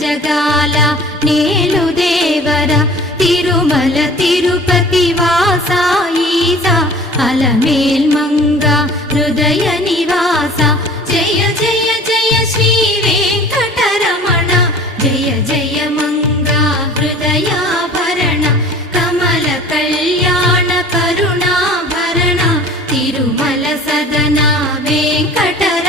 జగాల నేలు దేవర తిరుమల తిరుపతి వాసా ఈసా అలమేల్ మంగ హృదయ నివాస జయ జయ జయ శ్రీ వెంకటరమణ జయ జయ మంగ హృదయాభరణ కమల కళ్యాణ కరుణాభరణ తిరుమల సదన వెంకటరమణ